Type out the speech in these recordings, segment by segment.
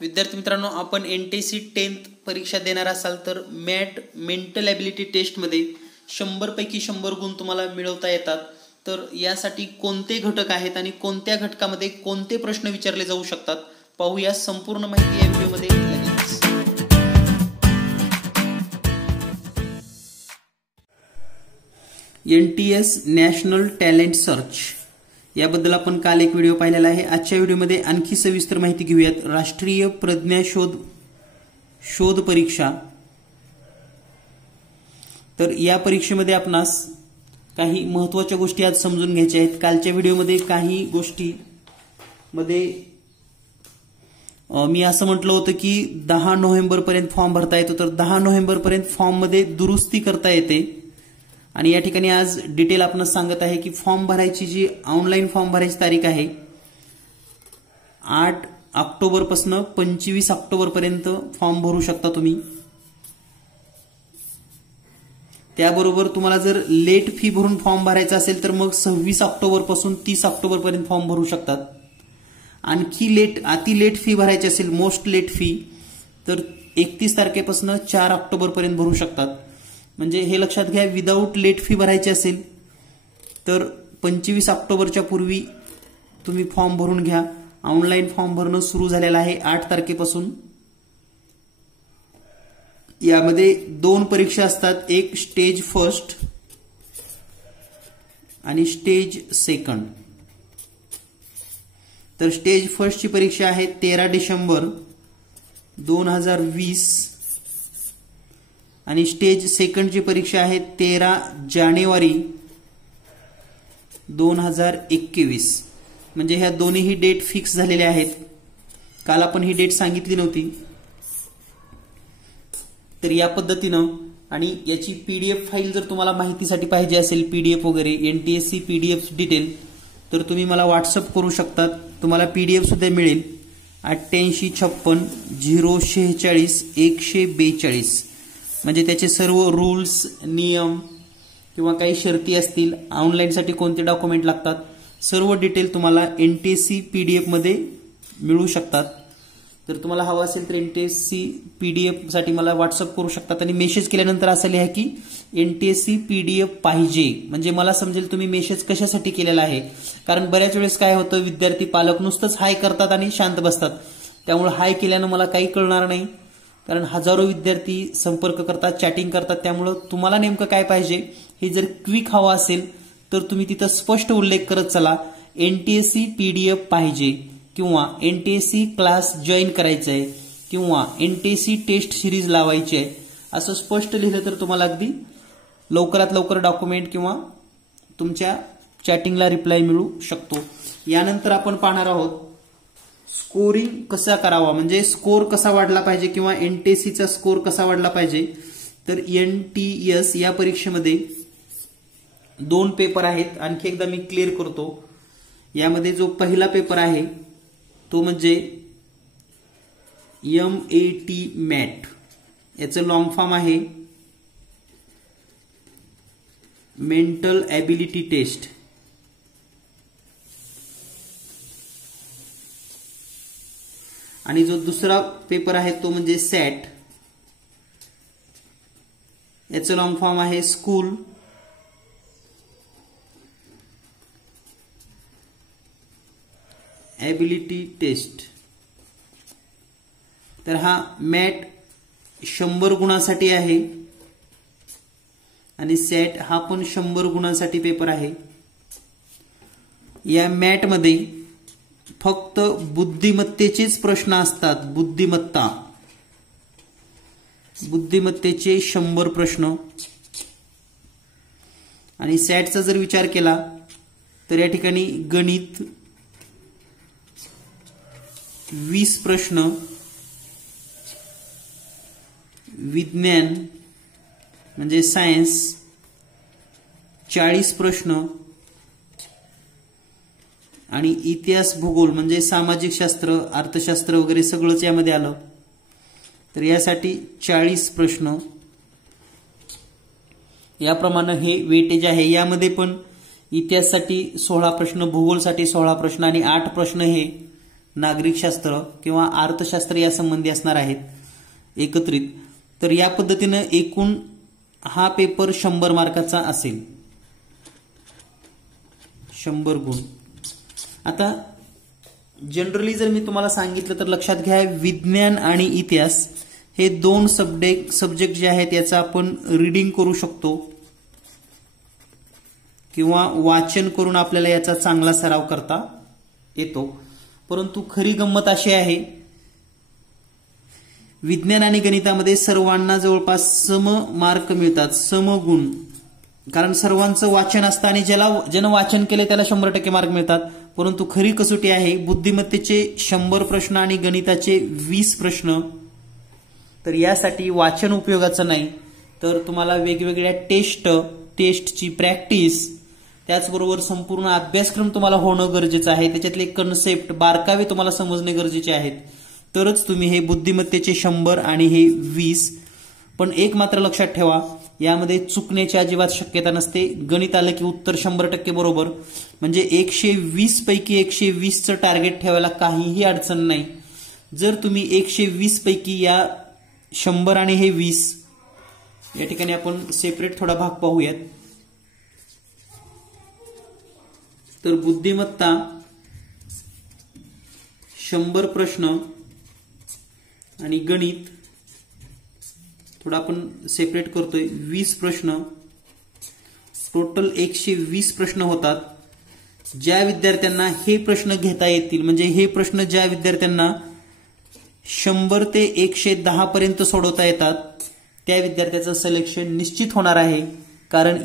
विद्यार्थी मित्रांनो, आपण NTSC 10th परीक्षा देणार असाल तर मॅट मेंटल ॲबिलिटी टेस्टमध्ये 100 पैकी 100 गुण तुम्हाला मिळवता येतात. तर यासाठी कोणते घटक आहेत आणि कोणत्या घटकामध्ये कोणते प्रश्न विचारले जाऊ शकतात पाहूया संपूर्ण माहिती या व्हिडिओमध्ये. NTS नॅशनल टॅलेंट सर्च याबद्दल आपण काल एक व्हिडिओ पाहिलेला आहे. आजच्या व्हिडिओमध्ये आणखी सविस्तर माहिती घेऊयात. राष्ट्रीय प्रज्ञा शोध परीक्षा. तर या परीक्षेमध्ये आपणास काही महत्त्वाच्या गोष्टी आज समजून घ्यायच्या आहेत. कालच्या व्हिडिओमध्ये काही गोष्टी मध्ये मी असं म्हटलं होतं की 10 नोव्हेंबर पर्यंत फॉर्म भरता येतो. तर 10 नोव्हेंबर पर्यंत फॉर्म मध्ये दुरुस्ती करता येते. आणि या ठिकाणी आज डिटेल आपण सांगत आहे की फॉर्म भरायची जी ऑनलाईन फॉर्म भरायची तारीख आहे 8 ऑक्टोबर पासून 25 ऑक्टोबर पर्यंत फॉर्म भरू शकता तुम्ही. त्याबरोबर तुम्हाला जर लेट फी भरून फॉर्म भरायचा असेल तर मग 26 ऑक्टोबर पासून 30 ऑक्टोबर पर्यंत फॉर्म भरू शकतात. आणखी अति लेट फी भरायची असेल, मोस्ट लेट फी, तर 31 तारखेपासून 4 ऑक्टोबर पर्यंत भरू शकतात. म्हणजे हे लक्षात घ्या, विदाऊट लेट फी भरायची असेल तर 25 ऑक्टोबरच्या पूर्वी तुम्ही फॉर्म भरून घ्या. ऑनलाईन फॉर्म भरणं सुरू झालेलं आहे 8 तारखेपासून. यामध्ये 2 परीक्षा असतात, एक स्टेज फर्स्ट आणि स्टेज सेकंड. तर स्टेज फर्स्टची परीक्षा आहे 13 डिसेंबर 2020 आणि स्टेज सेकंडची परीक्षा आहे 13 जानेवारी 2021. म्हणजे ह्या दोन्हीही डेट फिक्स झालेल्या आहेत. काल आपण ही डेट सांगितली नव्हती. तर या पद्धतीनं, आणि याची PDF फाईल जर तुम्हाला माहितीसाठी पाहिजे असेल, PDF वगैरे NTSC PDF डिटेल, तर तुम्ही मला व्हॉट्सअप करू शकतात. तुम्हाला PDF सुद्धा मिळेल 8856 046 142. म्हणजे त्याचे सर्व रूल्स, नियम किंवा काही शर्ती असतील, ऑनलाईनसाठी कोणते डॉक्युमेंट लागतात, सर्व डिटेल तुम्हाला NTSC PDF मध्ये मिळू शकतात. तर तुम्हाला हवं असेल तर NTSC PDF साठी मला व्हॉट्सअप करू शकतात आणि मेसेज केल्यानंतर असं लिहा की NTSC PDF पाहिजे. म्हणजे मला समजेल तुम्ही मेसेज कशासाठी केलेला आहे. कारण बऱ्याच वेळेस काय होतं, विद्यार्थी पालक नुसतंच हाय करतात आणि शांत बसतात. त्यामुळे हाय केल्यानं मला काही कळणार नाही. कारण हजारो विद्यार्थी संपर्क करतात, चॅटिंग करतात. त्यामुळे तुम्हाला नेमकं काय पाहिजे हे जर क्विक हवं असेल तर तुम्ही तिथं स्पष्ट उल्लेख करत चला, NTSC PDF पाहिजे किंवा NTSC क्लास जॉईन करायचा आहे किंवा NTSC टेस्ट सिरीज लावायची आहे, असं स्पष्ट लिहिलं तर तुम्हाला अगदी लवकरात लवकर डॉक्युमेंट किंवा तुमच्या चॅटिंगला रिप्लाय मिळू शकतो. यानंतर आपण पाहणार आहोत स्कोरिंग कसा करावा, म्हणजे स्कोर कसा वाढला पाहिजे किंवा NTSCचा स्कोर कसा वाढला पाहिजे. तर NTS या परीक्षेमध्ये 2 पेपर आहेत. आणखी एकदा मी क्लिअर करतो. यामध्ये जो पहिला पेपर आहे तो म्हणजे MAT मॅट. याचं लॉंग फॉर्म आहे मेंटल ॲबिलिटी टेस्ट. आणि जो दुसरा पेपर आहे तो म्हणजे सॅट. याचं लॉंग फॉर्म आहे स्कूल ॲबिलिटी टेस्ट. तर हा मॅट 100 गुणांसाठी आहे आणि सॅट हा पण 100 गुणांसाठी पेपर आहे. या मॅटमध्ये फक्त बुद्धिमत्तेचेच प्रश्न असतात. बुद्धिमत्तेचे 100 प्रश्न. आणि सॅटचा जर विचार केला तर या ठिकाणी गणित 20 प्रश्न, विज्ञान म्हणजे सायन्स 40 प्रश्न आणि इतिहास भूगोल म्हणजे सामाजिक शास्त्र, अर्थशास्त्र वगैरे सगळंच यामध्ये आलं. तर यासाठी 40 प्रश्न. याप्रमाणे हे वेटेज आहे. यामध्ये पण इतिहासासाठी 16 प्रश्न, भूगोलसाठी 16 प्रश्न आणि 8 प्रश्न हे नागरिकशास्त्र किंवा अर्थशास्त्र या संबंधी असणार आहेत एकत्रित. तर या पद्धतीनं एकूण हा पेपर 100 मार्काचा असेल, 100 गुण. आता जनरली जर मी तुम्हाला सांगितलं तर लक्षात घ्या, विज्ञान आणि इतिहास हे 2 सब्जेक्ट जे आहेत याचा आपण रीडिंग करू शकतो किंवा वाचन करून आपल्याला याचा चांगला सराव करता येतो. परंतु खरी गंमत अशी आहे, विज्ञान आणि गणितामध्ये सर्वांना जवळपास सम मार्क मिळतात, सम गुण. कारण सर्वांचं वाचन असतं आणि ज्यानं वाचन केले त्याला 100% मार्क मिळतात. परंतु खरी कसोटी आहे बुद्धिमत्तेचे 100 प्रश्न आणि गणिताचे 20 प्रश्न. तर यासाठी वाचन उपयोगाचं नाही, तर तुम्हाला वेगवेगळ्या टेस्टची प्रॅक्टिस, त्याचबरोबर संपूर्ण अभ्यासक्रम तुम्हाला होणं गरजेचं आहे. त्याच्यातले कन्सेप्ट, बारकावे तुम्हाला समजणे गरजेचे आहेत. तरच तुम्ही हे बुद्धिमत्तेचे 100 आणि हे 20. पण एक मात्र लक्षात ठेवा, यामध्ये चुकण्याची अजिबात शक्यता नसते. गणित आलं की उत्तर 100% बरोबर. म्हणजे 120 पैकी 120चं टार्गेट ठेवायला काहीही अडचण नाही. जर तुम्ही 120 पैकी या 100 आणि हे 20 या ठिकाणी आपण सेपरेट थोडा भाग पाहूयात. तर बुद्धिमत्ता 100 प्रश्न आणि गणित थोडा आपण सेपरेट करतोय, 20 प्रश्न, टोटल 120 प्रश्न होतात. ज्या विद्यार्थ्यांना हे प्रश्न घेता येतील, म्हणजे हे प्रश्न ज्या विद्यार्थ्यांना 100 ते 110 पर्यंत सोडवता येतात, त्या विद्यार्थ्याचं सिलेक्शन निश्चित होणार आहे. कारण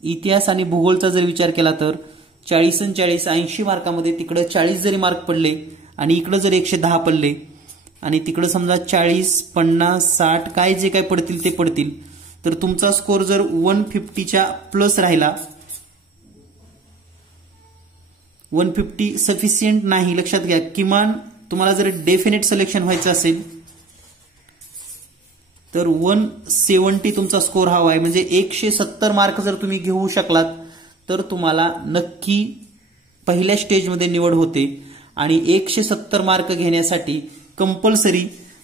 इतिहास आणि भूगोलचा जर विचार केला तर 40 आणि 40 80 मार्कामध्ये तिकडे 40 जरी मार्क पडले आणि इकडे जर 110 पडले आणि तिकडे समजा 40, 50, 60 काय जे काय पडतील ते पडतील, तर तुमचा स्कोर जर 150च्या प्लस राहिला, 150 सफिशियंट नाही, लक्षात घ्या. किमान तुम्हाला जर डेफिनेट सिलेक्शन व्हायचं असेल तर 170 तुमचा स्कोर हवा आहे. म्हणजे 170 मार्क जर तुम्ही घेऊ शकलात तर तुम्हाला नक्की पहिल्या स्टेजमध्ये निवड होते. आणि 170 मार्क घेण्यासाठी कंपल्सरी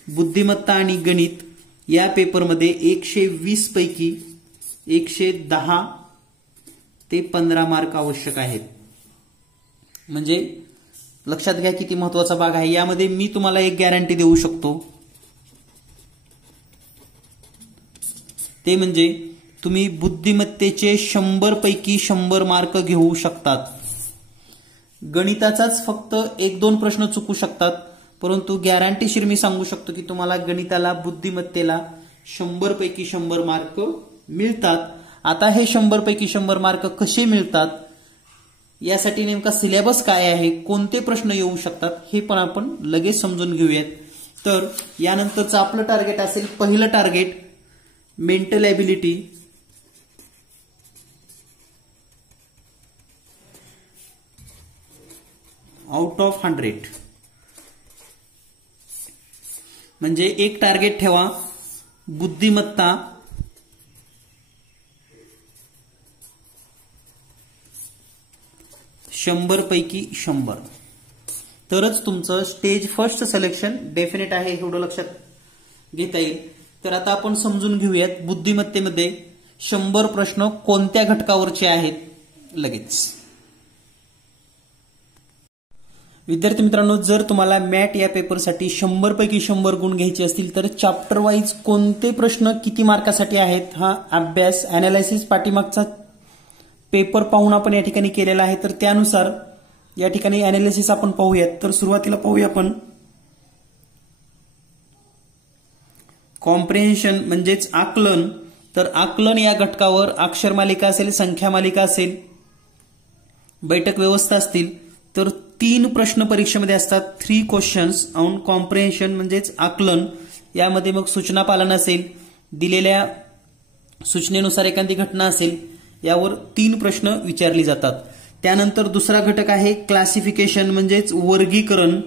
बुद्धिमत्ता आणि गणित या पेपरमध्ये 120 पैकी 110 ते 15 मार्क आवश्यक आहेत. म्हणजे लक्षात घ्या किती महत्वाचा भाग आहे. यामध्ये मी तुम्हाला एक गॅरंटी देऊ शकतो, ते म्हणजे तुम्ही बुद्धिमत्तेचे 100 पैकी 100 मार्क घेऊ शकतात. गणिताचाच फक्त 1-2 प्रश्न चुकू शकतात, परंतु गॅरंटीशीर मी सांगू शकतो की तुम्हाला गणिताला, बुद्धिमत्तेला 100 पैकी 100 मार्क मिळतात. आता हे 100 पैकी 100 मार्क कसे मिळतात, यासाठी नेमका सिलेबस काय आहे, कोणते प्रश्न येऊ शकतात, हे पण आपण लगेच समजून घेऊयात. तर यानंतरचं आपलं टार्गेट असेल, पहिलं target mental ability. Out of 100. म्हणजे एक टार्गेट ठेवा, बुद्धिमत्ता 100 पैकी 100. तरच तुमचं स्टेज फर्स्ट सिलेक्शन डेफिनेट आहे, एवढं लक्षात घेता येईल. तर आता आपण समजून घेऊयात बुद्धिमत्तेमध्ये 100 प्रश्न कोणत्या घटकावरचे आहेत लगेच. विद्यार्थी मित्रांनो, जर तुम्हाला मॅट या पेपरसाठी 100 पैकी 100 गुण घ्यायचे असतील तर चॅप्टर वाईज कोणते प्रश्न किती मार्कासाठी आहेत हा अभ्यास, अनालिसिस पाठीमागचा पेपर पाहून आपण या ठिकाणी केलेला आहे. तर त्यानुसार या ठिकाणी अनालिसिस आपण पाहूयात. तर सुरुवातीला पाहूया आपण कॉम्प्रिहेन्शन म्हणजेच आकलन. तर आकलन या घटकावर अक्षर मालिका असेल, संख्या मालिका असेल, बैठक व्यवस्था असतील, तर 3 प्रश्न परीक्षेमध्ये असतात. 3 क्वेश्चन्स ऑन कॉम्प्रिहेन्शन म्हणजेच आकलन. यामध्ये मग सूचना पालन असेल, दिलेल्या सूचनेनुसार एखादी घटना असेल, यावर 3 प्रश्न विचारले जातात. त्यानंतर दुसरा घटक आहे क्लासिफिकेशन म्हणजेच वर्गीकरण.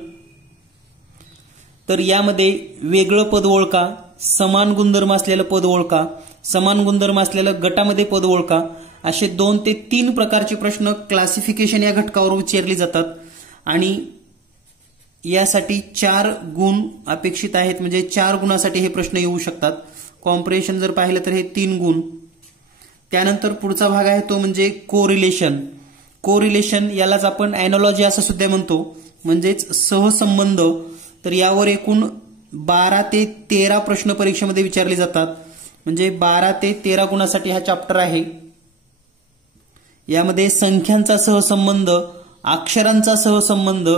तर यामध्ये वेगळं पद ओळखा, समान गुणधर्म असलेलं पद ओळखा, समान गुणधर्म असलेलं गटामध्ये पद ओळखा असे 2 ते 3 प्रकारचे प्रश्न क्लासिफिकेशन या घटकावर विचारले जातात आणि यासाठी 4 गुण अपेक्षित आहेत, म्हणजे 4 गुणासाठी हे प्रश्न येऊ शकतात. कॉम्प्रेशन जर पाहिलं तर हे 3 गुण. त्यानंतर पुढचा भाग आहे तो म्हणजे कोरिलेशन. कोरिलेशन यालाच आपण अॅनॉलॉजी असं सुद्धा म्हणतो, म्हणजेच सहसंबंध. तर यावर एकूण 12 ते 13 प्रश्न परीक्षेमध्ये विचारले जातात, म्हणजे 12 ते 13 गुणासाठी हा चॅप्टर आहे. यामध्ये संख्यांचा सहसंबंध, अक्षरांचा सहसंबंध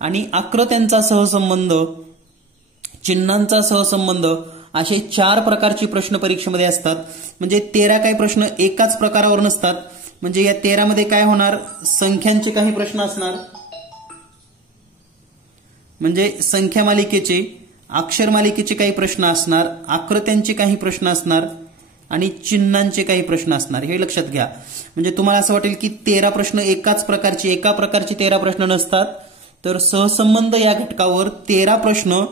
आणि आकृत्यांचा सहसंबंध, चिन्हांचा सहसंबंध असे 4 प्रकारचे प्रश्न परीक्षेमध्ये असतात. म्हणजे 13 काही प्रश्न एकाच प्रकारावर नसतात. म्हणजे या 13 मध्ये काय होणार, संख्यांचे काही प्रश्न असणार, म्हणजे संख्या मालिकेचे, अक्षर मालिकेचे काही प्रश्न असणार, आकृत्यांचे काही प्रश्न असणार आणि चिन्हांचे काही प्रश्न असणार. हे लक्षात घ्या. म्हणजे तुम्हाला असं वाटेल की 13 प्रश्न एका प्रकारचे 13 प्रश्न नसतात. तर सहसंबंध या घटकावर 13 प्रश्न,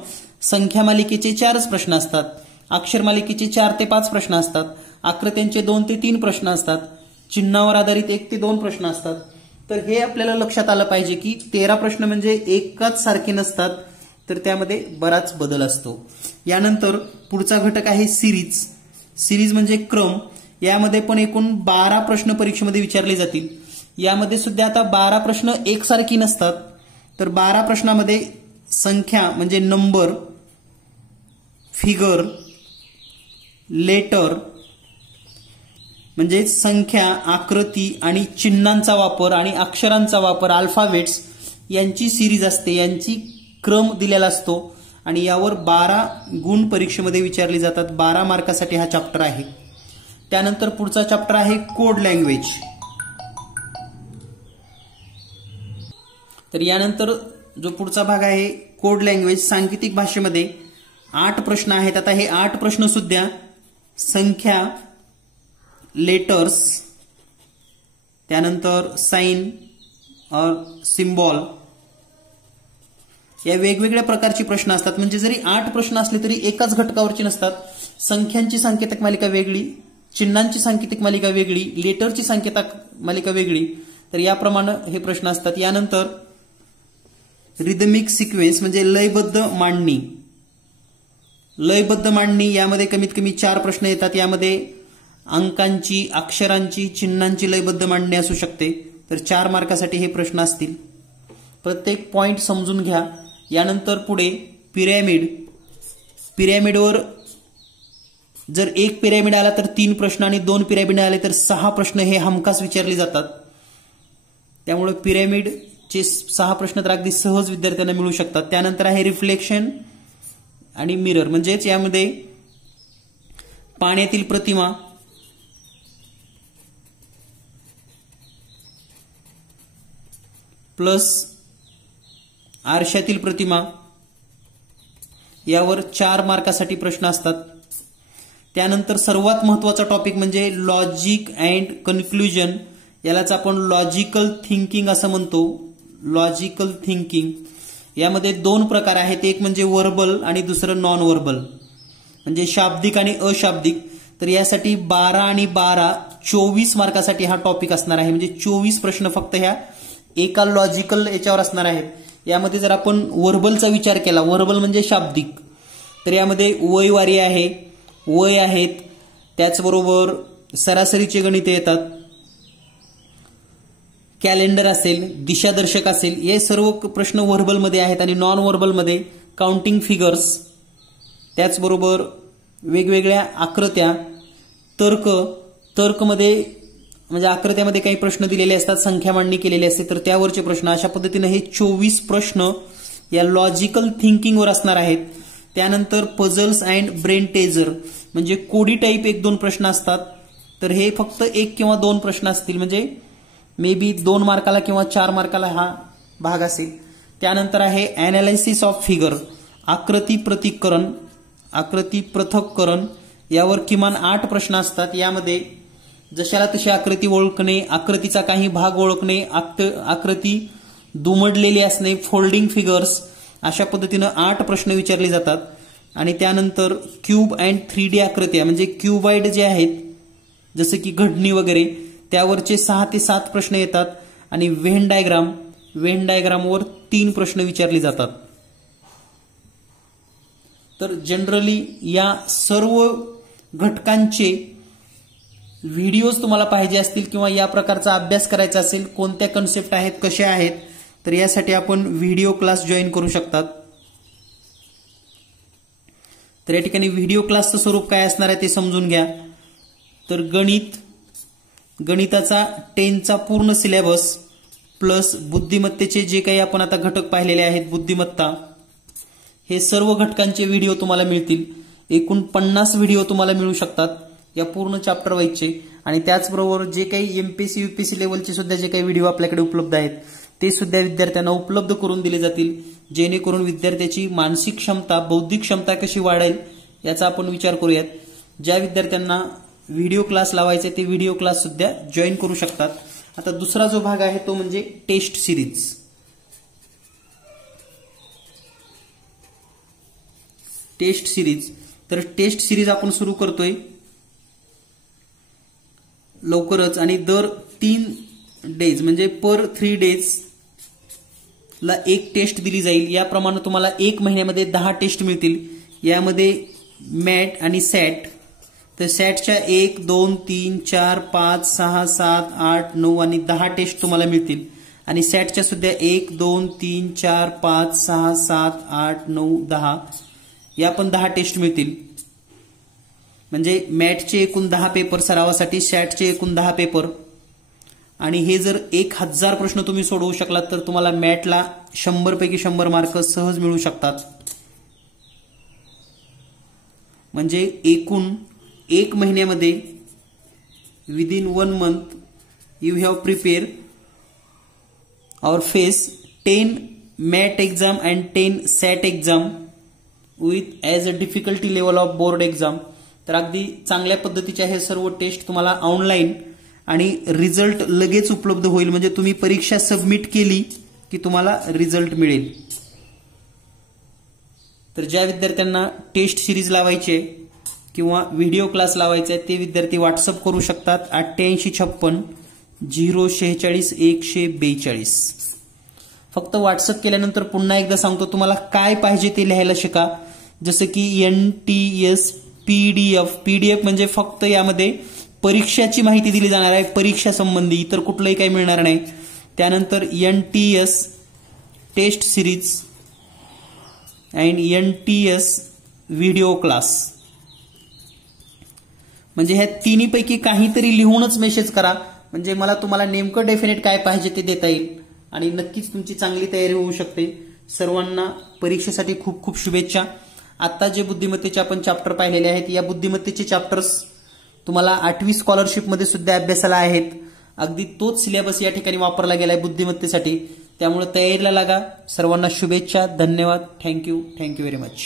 संख्या मालिकेचे 4 प्रश्न असतात, अक्षर मालिकेचे 4 ते 5 प्रश्न असतात, आकृत्यांचे 2 ते 3 प्रश्न असतात, चिन्हावर आधारित 1 ते 2 प्रश्न असतात. तर हे आपल्याला लक्षात आलं पाहिजे की 13 प्रश्न म्हणजे एकाच सारखे नसतात, तर त्यामध्ये बराच बदल असतो. यानंतर पुढचा घटक आहे सिरीज. सिरीज म्हणजे क्रम. यामध्ये पण एकूण 12 प्रश्न परीक्षेमध्ये विचारले जातील. यामध्ये सुद्धा आता 12 प्रश्न एकसारखी नसतात. तर 12 प्रश्नामध्ये संख्या म्हणजे नंबर, फिगर, लेटर म्हणजे संख्या, आकृती आणि चिन्हांचा वापर आणि अक्षरांचा वापर, अल्फाबेट्स यांची सिरीज असते, यांची क्रम दिलेला असतो आणि यावर 12 गुण परीक्षेमध्ये विचारले जातात. 12 मार्कासाठी हा चॅप्टर आहे. त्यानंतर पुढचा चॅप्टर आहे कोड लँग्वेज. तर यानंतर जो पुढचा भाग आहे कोड लँग्वेज, सांकेतिक भाषेमध्ये 8 प्रश्न आहेत. आता हे 8 प्रश्न सुद्धा संख्या, लेटर्स, त्यानंतर साइन और सिम्बॉल या वेगवेगळ्या प्रकारचे प्रश्न असतात. म्हणजे जरी 8 प्रश्न असले तरी एकाच घटकावरचे नसतात. संख्यांची सांकेतिक मालिका वेगळी, चिन्हांची सांकेतिक मालिका वेगळी, लेटरची सांकेतिक मालिका वेगळी. तर याप्रमाणे हे प्रश्न असतात. यानंतर रिदमिक सिक्वेन्स म्हणजे लयबद्ध मांडणी. लयबद्ध मांडणी यामध्ये कमीत कमी 4 प्रश्न येतात. यामध्ये अंकांची, अक्षरांची, चिन्हांची लयबद्ध मांडणी असू शकते. तर 4 मार्कासाठी हे प्रश्न असतील. प्रत्येक पॉइंट समजून घ्या. यानंतर पुढे पिरॅमिड. पिरॅमिडवर जर एक पिरॅमिड आला तर 3 प्रश्न आणि 2 पिरॅमिड आले तर 6 प्रश्न हे हमखास विचारले जातात. त्यामुळे पिरॅमिडचे 6 प्रश्न तर अगदी सहज विद्यार्थ्यांना मिळू शकतात. त्यानंतर आहे रिफ्लेक्शन आणि मिरर. म्हणजेच यामध्ये पाण्यातील प्रतिमा, प्लस आरशातील प्रतिमा, यावर 4 मार्कासाठी प्रश्न असतात. त्यानंतर सर्वात महत्वाचा टॉपिक म्हणजे लॉजिक अँड कन्क्लुजन. यालाच आपण लॉजिकल थिंकिंग असं म्हणतो. लॉजिकल थिंकिंग यामध्ये 2 प्रकार आहेत. एक म्हणजे वर्बल आणि दुसरं नॉन वर्बल, म्हणजे शाब्दिक आणि अशाब्दिक. तर यासाठी 12 आणि 12 24 मार्कासाठी हा टॉपिक असणार आहे. म्हणजे 24 प्रश्न फक्त ह्या एका लॉजिकल याच्यावर असणार आहेत. यामध्ये जर आपण वर्बलचा विचार केला, वर्बल म्हणजे शाब्दिक, तर यामध्ये वयवारी आहे, वय आहेत, त्याचबरोबर सरासरीचे गणिते येतात, कॅलेंडर असेल, दिशादर्शक असेल, हे सर्व प्रश्न वर्बलमध्ये आहेत. आणि नॉन वर्बलमध्ये काउंटिंग फिगर्स, त्याचबरोबर वेगवेगळ्या आकृत्या, तर्कमध्ये म्हणजे आकृत्यामध्ये काही प्रश्न दिलेले असतात, संख्या मांडणी केलेली असते, तर त्यावरचे प्रश्न. अशा पद्धतीने हे 24 प्रश्न या लॉजिकल थिंकिंगवर असणार आहेत. त्यानंतर पझल्स अँड ब्रेन टेजर म्हणजे कोडी टाईप 1-2 प्रश्न असतात. तर हे फक्त 1 किंवा 2 प्रश्न असतील. म्हणजे मे बी 2 मार्काला किंवा 4 मार्काला हा भाग असेल. त्यानंतर आहे अॅनालिसिस ऑफ फिगर, आकृती पृथक्करण. यावर किमान 8 प्रश्न असतात. यामध्ये जशाला तशी आकृती ओळखणे, आकृतीचा काही भाग ओळखणे, आकृती दुमडलेली असणे, फोल्डिंग फिगर्स, अशा पद्धतीनं 8 प्रश्न विचारले जातात. आणि त्यानंतर क्यूब अँड 3D आकृत्या म्हणजे क्यूबॉइड जे आहेत, जसे की घडणी वगैरे, त्यावरचे 6 ते 7 प्रश्न येतात आणि व्हेन डायग्रामवर 3 प्रश्न विचारले जातात. तर जनरली या सर्व घटकांचे व्हिडिओज तुम्हाला पाहिजे असतील किंवा या प्रकारचा अभ्यास करायचा असेल, कोणत्या कन्सेप्ट आहेत, कशा आहेत, तर यासाठी आपण व्हिडिओ क्लास जॉईन करू शकतात. तर या ठिकाणी व्हिडिओ क्लासचं स्वरूप काय असणार आहे ते समजून घ्या. तर गणिताचा 10चा पूर्ण सिलेबस प्लस बुद्धिमत्तेचे जे काही आपण आता घटक पाहिलेले आहेत, बुद्धिमत्ता, हे सर्व घटकांचे व्हिडिओ तुम्हाला मिळतील. एकूण 50 व्हिडिओ तुम्हाला मिळू शकतात या पूर्ण चॅप्टर वाईजचे. आणि त्याचबरोबर जे काही एमपीएससी यूपीएससी लेवलचे सुद्धा जे काही व्हिडिओ आपल्याकडे उपलब्ध आहेत ते सुद्धा विद्यार्थ्यांना उपलब्ध करून दिले जातील, जेणेकरून विद्यार्थ्याची मानसिक क्षमता, बौद्धिक क्षमता कशी वाढेल याचा आपण विचार करूयात. ज्या विद्यार्थ्यांना व्हिडिओ क्लास लावायचे ते व्हिडिओ क्लास सुद्धा जॉईन करू शकतात. आता दुसरा जो भाग आहे तो म्हणजे टेस्ट सिरीज. तर टेस्ट सिरीज आपण सुरू करतोय लवकरच आणि दर 3 डेज म्हणजे पर 3 डेज ला एक टेस्ट दिली जाईल. याप्रमाणे तुम्हाला 1 महिन्यामध्ये 10 टेस्ट मिळतील. यामध्ये मॅट आणि सॅट, तर सॅटच्या 1, 2, 3, 4, 5, 6, 7, 8, 9 आणि 10 टेस्ट तुम्हाला मिळतील. आणि सॅटच्या सुद्धा 1, 2, 3, 4, 5, 6, 7, 8, 9, 10 या पण 10 टेस्ट मिळतील. म्हणजे मॅटचे एकूण 10 पेपर सरावासाठी, सॅटचे एकूण 10 पेपर. आणि हे जर 1000 प्रश्न तुम्ही सोडवू शकलात तर तुम्हाला मॅटला 100 पैकी 100 मार्क सहज मिळू शकतात. म्हणजे एकूण 1 महिन्यामध्ये within 1 month you have prepare or face 10 MAT exam and 10 SAT exam with as a difficulty level of board exam. तर अगदी चांगल्या पद्धतीच्या हे सर्व टेस्ट तुम्हाला ऑनलाईन आणि रिझल्ट लगेच उपलब्ध होईल. म्हणजे तुम्ही परीक्षा सबमिट केली की तुम्हाला रिझल्ट मिळेल. तर ज्या विद्यार्थ्यांना टेस्ट सिरीज लावायचे किंवा व्हिडिओ क्लास लावायचे ते विद्यार्थी व्हॉट्सअप करू शकतात 8856 046 142. फक्त व्हॉट्सअप केल्यानंतर पुन्हा एकदा सांगतो, तुम्हाला काय पाहिजे ते लिहायला शिका. जसं की NTS PDF म्हणजे फक्त यामध्ये परीक्षाची माहिती दिली जाणार आहे, परीक्षा संबंधी, इतर कुठलंही काही मिळणार नाही. त्यानंतर NTS test series and NTS video class. म्हणजे ह्या तिन्हीपैकी काहीतरी लिहूनच मेसेज करा, म्हणजे मला तुम्हाला नेमकं डेफिनेट काय पाहिजे ते देता येईल आणि नक्कीच तुमची चांगली तयारी होऊ शकते. सर्वांना परीक्षेसाठी खूप खूप शुभेच्छा. आता जे बुद्धिमत्तेचे आपण चॅप्टर पाहिलेले आहेत, या बुद्धिमत्तेचे चॅप्टर्स तुम्हाला 8वी स्कॉलरशिपमध्ये सुद्धा अभ्यासाला आहेत. अगदी तोच सिलेबस या ठिकाणी वापरला गेलाय बुद्धिमत्तेसाठी. त्यामुळे तयारीला लागा. सर्वांना शुभेच्छा. धन्यवाद. Thank you very much.